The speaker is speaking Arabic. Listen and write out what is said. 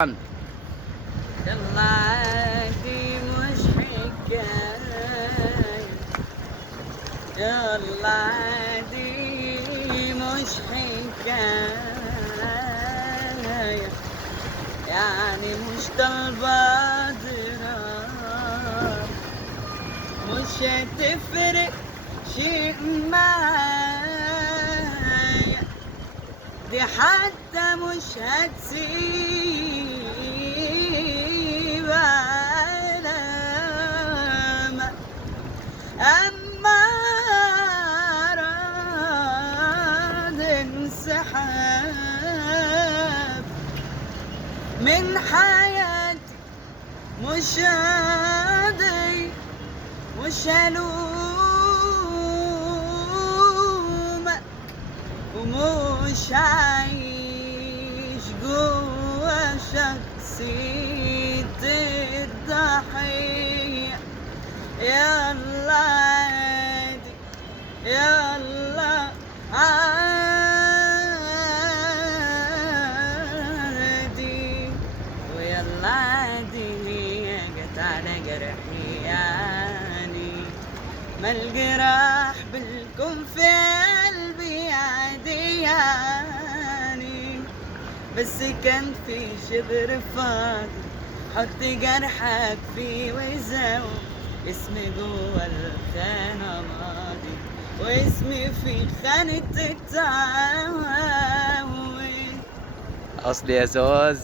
يلا عادي مش حكاية، يلا عادي مش حكاية، يعني مش طالبة ضرار، مش هتفرق شيء معايا، دي حتى مش هتسيب علامة، أما أراد انسحاب من حياتي مش راضي، مش هلومك ومش عايش جوا شخصية الضحية. يلا عادي، يلا عادي، ويلا عادي هي جت على جرحي، يعني ما الجراح بالكم في قلبي عادي يعني، بس كان في شبر فاضي حط جرحك فيه وزود اسمي جوا الخانة ماضي، واسمي في خانة التعاون. اصلي يا زوز.